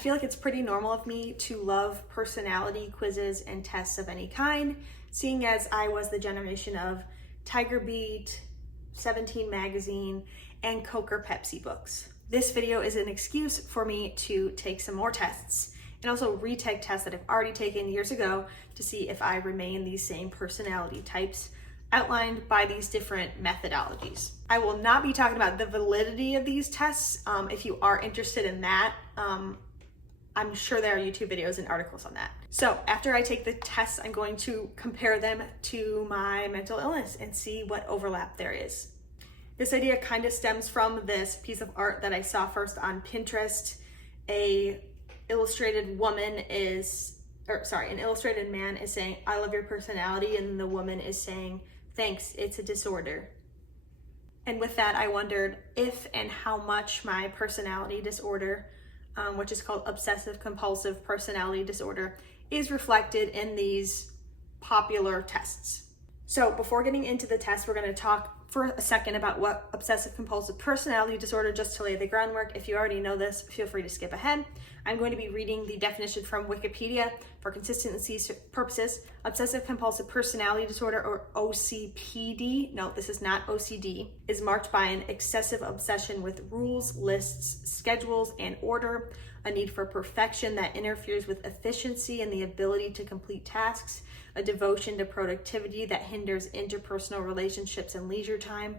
feel like it's pretty normal of me to love personality quizzes and tests of any kind, seeing as I was the generation of Tiger Beat, 17 magazine, and Coke or Pepsi books. This video is an excuse for me to take some more tests and also retake tests that I've already taken years ago to see if I remain these same personality types outlined by these different methodologies. I will not be talking about the validity of these tests. If you are interested in that, I'm sure there are YouTube videos and articles on that. So after I take the tests, I'm going to compare them to my mental illness and see what overlap there is. This idea kind of stems from this piece of art that I saw first on Pinterest. An illustrated man is saying, "I love your personality," and the woman is saying, "Thanks, it's a disorder." And with that, I wondered if and how much my personality disorder, which is called obsessive-compulsive personality disorder, is reflected in these popular tests. So before getting into the test, we're going to talk for a second about what obsessive-compulsive personality disorder, just to lay the groundwork. If you already know this, feel free to skip ahead. I'm going to be reading the definition from Wikipedia for consistency purposes. Obsessive-compulsive personality disorder, or OCPD, no, this is not OCD, is marked by an excessive obsession with rules, lists, schedules, and order, a need for perfection that interferes with efficiency and the ability to complete tasks, a devotion to productivity that hinders interpersonal relationships and leisure time,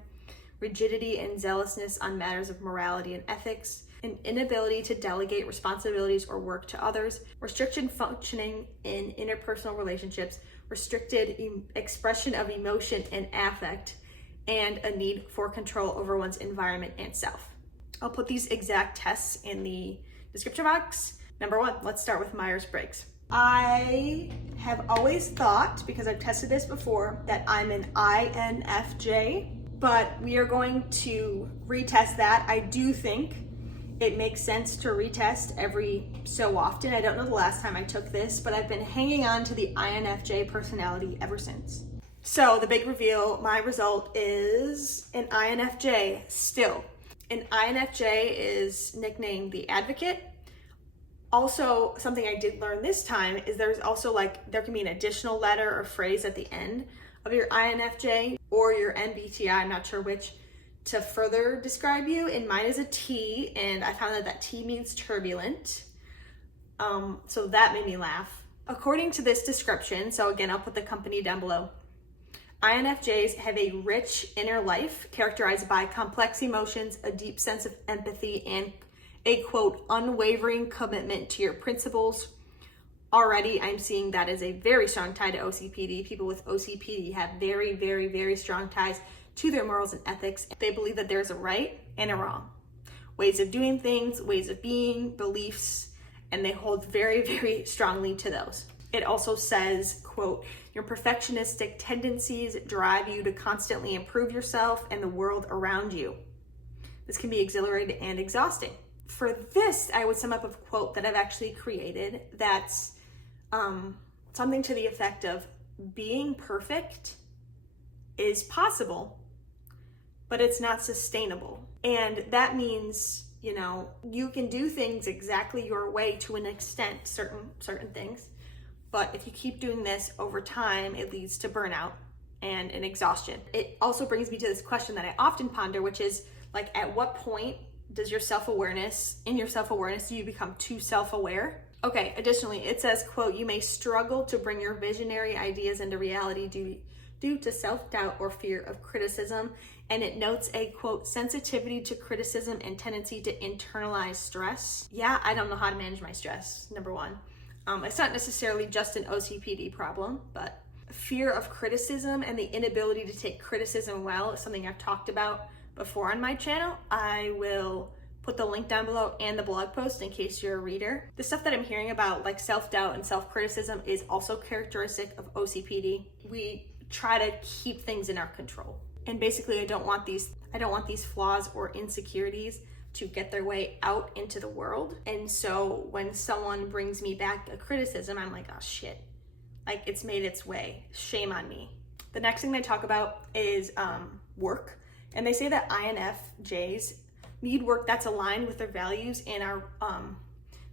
rigidity and zealousness on matters of morality and ethics, an inability to delegate responsibilities or work to others, restriction functioning in interpersonal relationships, restricted expression of emotion and affect, and a need for control over one's environment and self. I'll put these exact tests in the description box. Number 1, let's start with Myers-Briggs. I have always thought, because I've tested this before, that I'm an INFJ, but we are going to retest that. I do think it makes sense to retest every so often. I don't know the last time I took this, but I've been hanging on to the INFJ personality ever since. So the big reveal, my result is an INFJ still. An INFJ is nicknamed the Advocate. Also, something I did learn this time is there's also there can be an additional letter or phrase at the end of your INFJ or your MBTI, I'm not sure which, to further describe you. And mine is a T, and I found that T means turbulent. So that made me laugh. According to this description, so again, I'll put the company down below, INFJs have a rich inner life characterized by complex emotions, a deep sense of empathy, and a, quote, unwavering commitment to your principles. Already, I'm seeing that as a very strong tie to OCPD. People with OCPD have very, very, very strong ties to their morals and ethics. They believe that there's a right and a wrong, ways of doing things, ways of being, beliefs, and they hold very, very strongly to those. It also says, quote, your perfectionistic tendencies drive you to constantly improve yourself and the world around you. This can be exhilarating and exhausting. For this, I would sum up a quote that I've actually created that's something to the effect of, being perfect is possible, but it's not sustainable. And that means, you can do things exactly your way to an extent, certain things, but if you keep doing this over time, it leads to burnout and an exhaustion. It also brings me to this question that I often ponder, which is at what point does your self-awareness, do you become too self-aware? Okay, additionally, it says, quote, you may struggle to bring your visionary ideas into reality due to self-doubt or fear of criticism. And it notes a, quote, sensitivity to criticism and tendency to internalize stress. Yeah, I don't know how to manage my stress, number 1. It's not necessarily just an OCPD problem, but fear of criticism and the inability to take criticism well is something I've talked about before on my channel. I will put the link down below and the blog post in case you're a reader. The stuff that I'm hearing about, self-doubt and self-criticism, is also characteristic of OCPD. We try to keep things in our control. And basically, I don't want these flaws or insecurities to get their way out into the world. And so when someone brings me back a criticism, I'm like, oh shit, it's made its way. Shame on me. The next thing they talk about is work. And they say that INFJs need work that's aligned with their values and are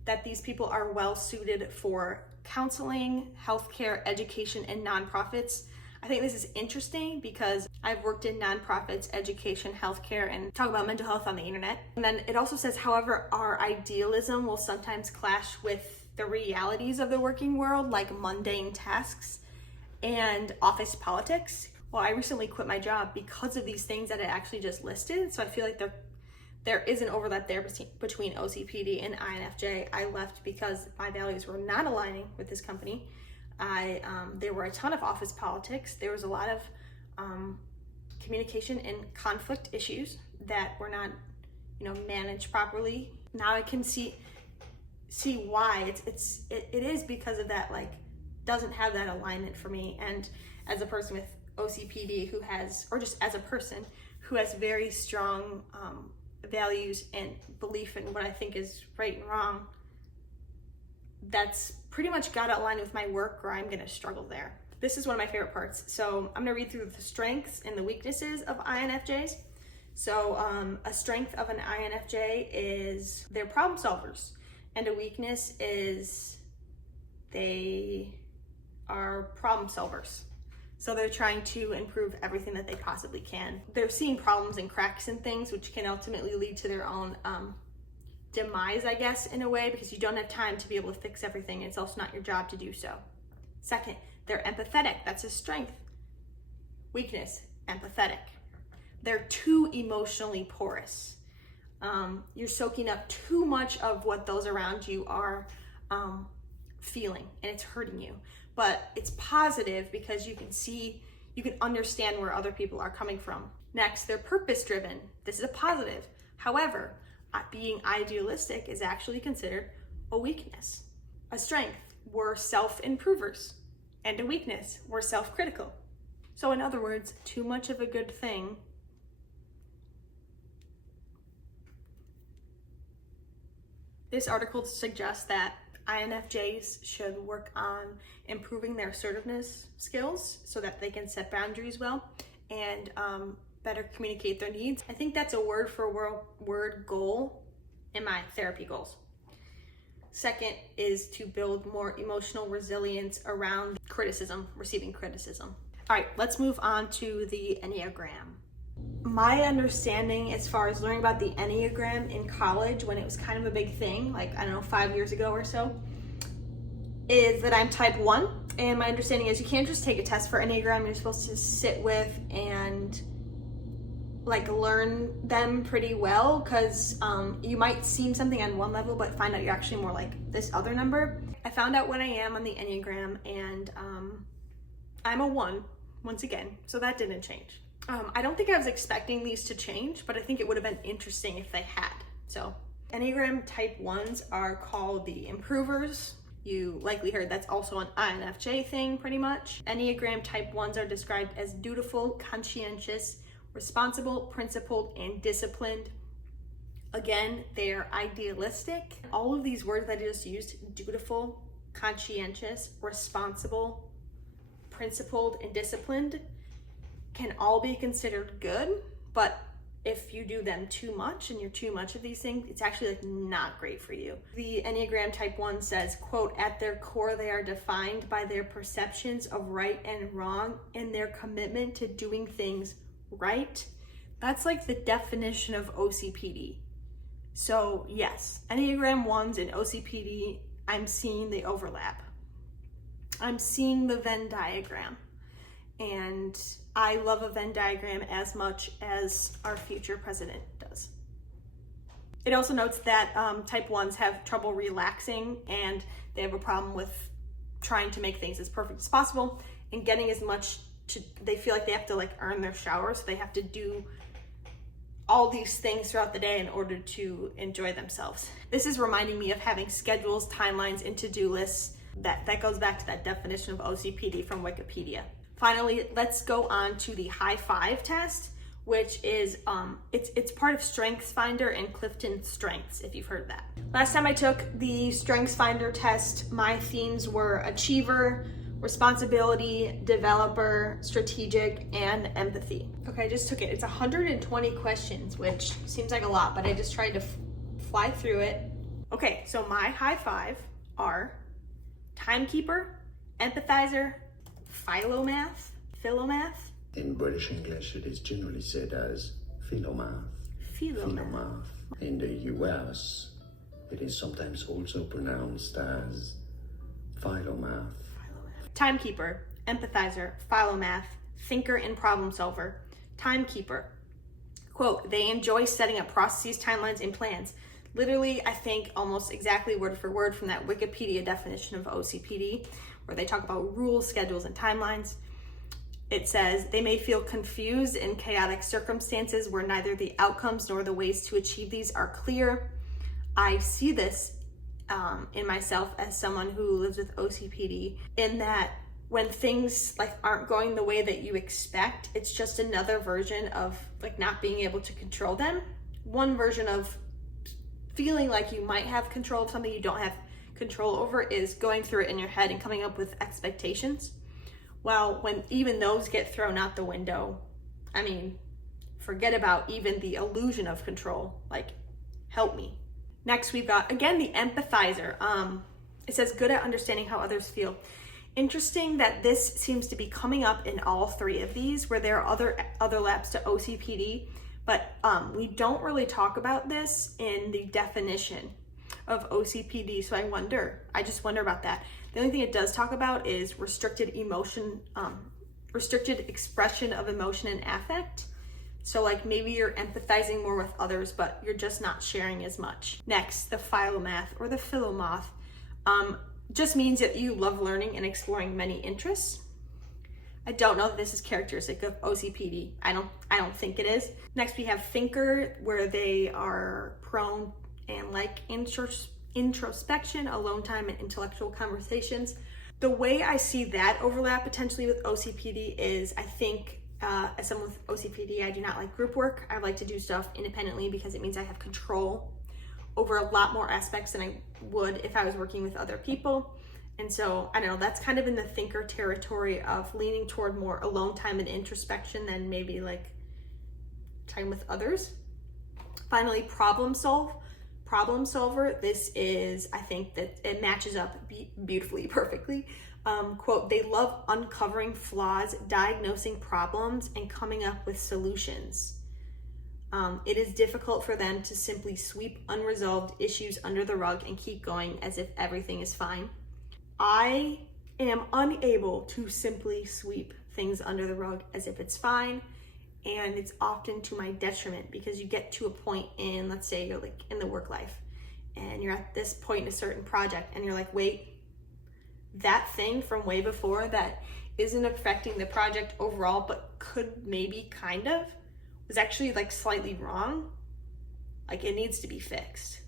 that these people are well suited for counseling, healthcare, education, and nonprofits. I think this is interesting because I've worked in nonprofits, education, healthcare, and talk about mental health on the internet. And then it also says, however, our idealism will sometimes clash with the realities of the working world, like mundane tasks and office politics. Well, I recently quit my job because of these things that I actually just listed. So I feel like there is an overlap there between OCPD and INFJ. I left because my values were not aligning with this company. There were a ton of office politics. There was a lot of communication and conflict issues that were not, managed properly. Now I can see why it is because of that, doesn't have that alignment for me. And as a person with OCPD or just as a person who has very strong values and belief in what I think is right and wrong, that's pretty much got to align with my work, or I'm going to struggle there. This is one of my favorite parts. So I'm going to read through the strengths and the weaknesses of INFJs. So a strength of an INFJ is they're problem solvers, and a weakness is they are problem solvers. So they're trying to improve everything that they possibly can. They're seeing problems and cracks in things, which can ultimately lead to their own demise, I guess, in a way, because you don't have time to be able to fix everything. It's also not your job to do so. Second, they're empathetic. That's a strength. Weakness, empathetic. They're too emotionally porous. You're soaking up too much of what those around you are feeling, and it's hurting you. But it's positive because you can understand where other people are coming from. Next, they're purpose-driven. This is a positive. However, being idealistic is actually considered a weakness. A strength, we're self-improvers. And a weakness, we're self-critical. So in other words, too much of a good thing This article suggests that INFJs should work on improving their assertiveness skills so that they can set boundaries well and better communicate their needs. I think that's a word for word goal in my therapy goals. Second is to build more emotional resilience around criticism, receiving criticism. All right, let's move on to the Enneagram. My understanding as far as learning about the Enneagram in college, when it was kind of a big thing, 5 years ago or so, is that I'm type 1. And my understanding is you can't just take a test for Enneagram. You're supposed to sit with and learn them pretty well, because you might seem something on one level but find out you're actually more like this other number. I found out what I am on the Enneagram, and I'm a 1 once again, so that didn't change. I don't think I was expecting these to change, but I think it would have been interesting if they had. So Enneagram type 1s are called the improvers. You likely heard that's also an INFJ thing pretty much. Enneagram type 1s are described as dutiful, conscientious, responsible, principled, and disciplined. Again, they are idealistic. All of these words that I just used, dutiful, conscientious, responsible, principled, and disciplined, can all be considered good, but if you do them too much and you're too much of these things, it's actually not great for you. The Enneagram type 1 says, quote, at their core, they are defined by their perceptions of right and wrong and their commitment to doing things right. That's the definition of OCPD. So yes, Enneagram 1s and OCPD, I'm seeing the overlap. I'm seeing the Venn diagram. And I love a Venn diagram as much as our future president does. It also notes that type 1s have trouble relaxing, and they have a problem with trying to make things as perfect as possible and getting as much they feel like they have to earn their shower, so they have to do all these things throughout the day in order to enjoy themselves. This is reminding me of having schedules, timelines, and to-do lists. That goes back to that definition of OCPD from Wikipedia. Finally, let's go on to the high five test, which is it's part of Strengths Finder and Clifton Strengths, if you've heard of that. Last time I took the Strengths Finder test, my themes were achiever, responsibility, developer, strategic, and empathy. Okay, I just took it. It's 120 questions, which seems like a lot, but I just tried to fly through it. Okay, so my high five are timekeeper, empathizer, philomath. In British English, it is generally said as philomath. Philomath. In the US, it is sometimes also pronounced as philomath. Timekeeper, empathizer, philomath, thinker and problem solver. Timekeeper. Quote, they enjoy setting up processes, timelines, and plans. Literally, I think almost exactly word for word from that Wikipedia definition of OCPD, where they talk about rules, schedules, and timelines. It says they may feel confused in chaotic circumstances where neither the outcomes nor the ways to achieve these are clear. I see this in myself as someone who lives with OCPD, in that when things like aren't going the way that you expect, it's just another version of like not being able to control them. One version of feeling like you might have control of something you don't have control over is going through it in your head and coming up with expectations. Well, when even those get thrown out the window, I mean, forget about even the illusion of control. Like, help me. Next, we've got, again, the empathizer. It says good at understanding how others feel. Interesting that this seems to be coming up in all three of these, where there are other laps to OCPD, but we don't really talk about this in the definition of OCPD. So I just wonder about that. The only thing it does talk about is restricted expression of emotion and affect. So like maybe you're empathizing more with others, but you're just not sharing as much. Next, the philomath or the philomath just means that you love learning and exploring many interests. I don't know if this is characteristic of OCPD. I don't think it is. Next, we have thinker, where they are prone and like introspection, alone time, and intellectual conversations. The way I see that overlap potentially with OCPD is, I think as someone with OCPD, I do not like group work. I like to do stuff independently because it means I have control over a lot more aspects than I would if I was working with other people. And so, I don't know, that's kind of in the thinker territory of leaning toward more alone time and introspection than maybe like time with others. Finally, problem solver. This is, I think that it matches up beautifully, perfectly. Quote, they love uncovering flaws, diagnosing problems, and coming up with solutions. It is difficult for them to simply sweep unresolved issues under the rug and keep going as if everything is fine. I am unable to simply sweep things under the rug as if it's fine, and it's often to my detriment, because you get to a point in, let's say you're like in the work life and you're at this point in a certain project and you're like, wait, that thing from way before that isn't affecting the project overall but could maybe kind of, was actually like slightly wrong. Like it needs to be fixed.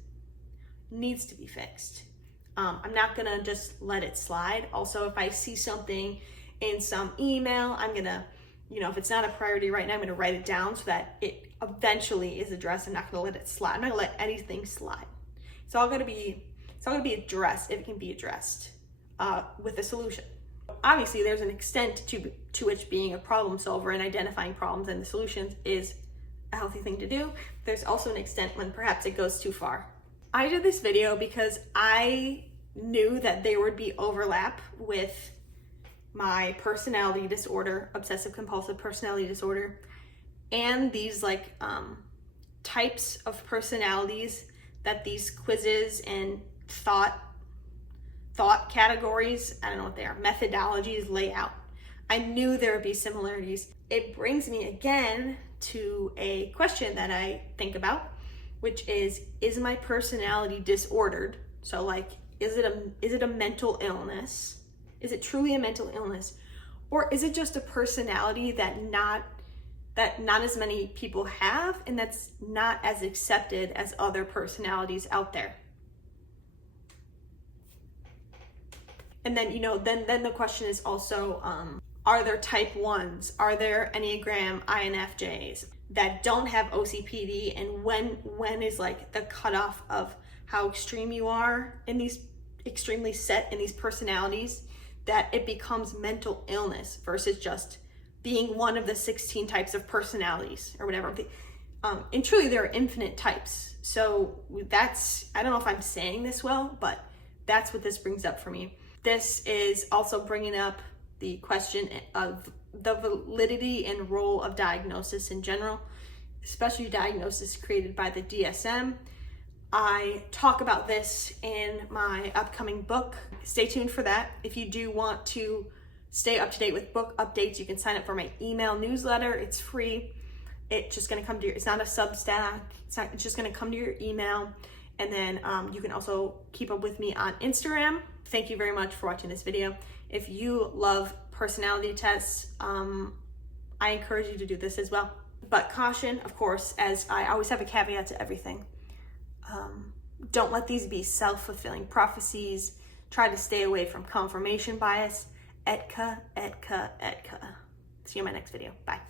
I'm not gonna just let it slide. Also, if I see something in some email, I'm gonna, if it's not a priority right now, I'm gonna write it down so that it eventually is addressed. I'm not gonna let it slide. I'm not gonna let anything slide. It's all gonna be addressed if it can be addressed with a solution. Obviously, there's an extent to which being a problem solver and identifying problems and the solutions is a healthy thing to do. There's also an extent when perhaps it goes too far. I did this video because I knew that there would be overlap with my personality disorder, obsessive-compulsive personality disorder, and these like types of personalities that these quizzes and thought categories, I don't know what they are, methodologies lay out. I knew there would be similarities. It brings me again to a question that I think about, which is my personality disordered? So like, is it a mental illness? Is it truly a mental illness? Or is it just a personality that not as many people have, and that's not as accepted as other personalities out there? And then, then the question is also, are there type 1s? Are there Enneagram INFJs that don't have OCPD? And when is like the cutoff of how extreme you are in these extremely set in these personalities that it becomes mental illness versus just being one of the 16 types of personalities or whatever. And truly there are infinite types. So I don't know if I'm saying this well, but that's what this brings up for me. This is also bringing up the question of the validity and role of diagnosis in general, especially diagnosis created by the DSM. I talk about this in my upcoming book. Stay tuned for that. If you do want to stay up to date with book updates, you can sign up for my email newsletter. It's free. It's just going to come to it's not a Substack. It's just going to come to your email. And then you can also keep up with me on Instagram. Thank you very much for watching this video. If you love personality tests, I encourage you to do this as well. But caution, of course, as I always have a caveat to everything. Don't let these be self-fulfilling prophecies. Try to stay away from confirmation bias. Etka, etka, etka. See you in my next video. Bye.